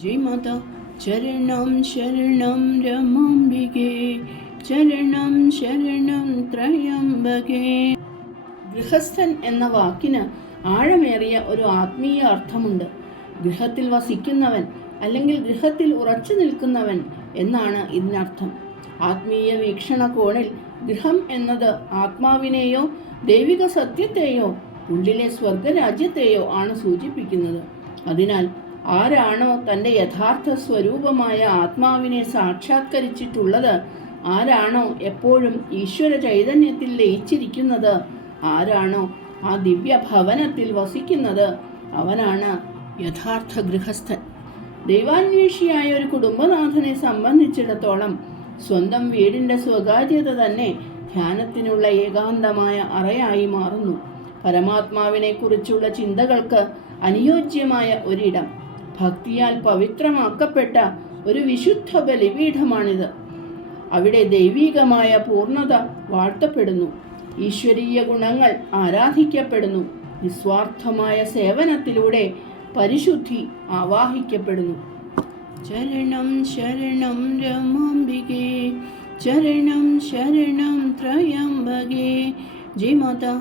ജയ് മാതാ. ചരണം ശരണം രമാംബികേ, ചരണം ശരണം ത്രയംബകേ. ഗൃഹസ്ഥൻ എന്ന വാക്കിന് ആഴമേറിയ ഒരു ആത്മീയ അർത്ഥമുണ്ട്. ഗൃഹത്തിൽ വസിക്കുന്നവൻ അല്ലെങ്കിൽ ഗൃഹത്തിൽ ഉറച്ചു നിൽക്കുന്നവൻ എന്നാണ് ഇതിനർത്ഥം. ആത്മീയ വീക്ഷണകോണിൽ ഗൃഹം എന്നത് ആത്മാവിനെയോ ദൈവിക സത്യത്തെയോ ഉള്ളിലെ സ്വർഗരാജ്യത്തെയോ ആണ് സൂചിപ്പിക്കുന്നത്. അതിനാൽ ആരാണോ തൻ്റെ യഥാർത്ഥ സ്വരൂപമായ ആത്മാവിനെ സാക്ഷാത്കരിച്ചിട്ടുള്ളത്, ആരാണോ എപ്പോഴും ഈശ്വര ചൈതന്യത്തിൽ ലയിച്ചിരിക്കുന്നത്, ആരാണോ ആ ദിവ്യഭവനത്തിൽ വസിക്കുന്നത്, അവനാണ് യഥാർത്ഥ ഗൃഹസ്ഥൻ. ദൈവാന്വേഷിയായ ഒരു കുടുംബനാഥനെ സംബന്ധിച്ചിടത്തോളം സ്വന്തം വീടിൻ്റെ സ്വകാര്യത തന്നെ ധ്യാനത്തിനുള്ള ഏകാന്തമായ അറയായി മാറുന്നു. പരമാത്മാവിനെക്കുറിച്ചുള്ള ചിന്തകൾക്ക് അനുയോജ്യമായ ഒരിടം, ഭക്തിയാൽ പവിത്രമാക്കപ്പെട്ട ഒരു വിശുദ്ധ ബലിപീഠമാണിത്. അവിടെ ദൈവികമായ പൂർണ്ണത വാഴ്ത്തപ്പെടുന്നു, ഈശ്വരീയ ഗുണങ്ങൾ ആരാധിക്കപ്പെടുന്നു, നിസ്വാർത്ഥമായ സേവനത്തിലൂടെ പരിശുദ്ധി ആവാഹിക്കപ്പെടുന്നു. ചരണം ശരണം രമാംബികേ, ചരണം ശരണം ത്രയംബകേ. ജയ് മാതാ.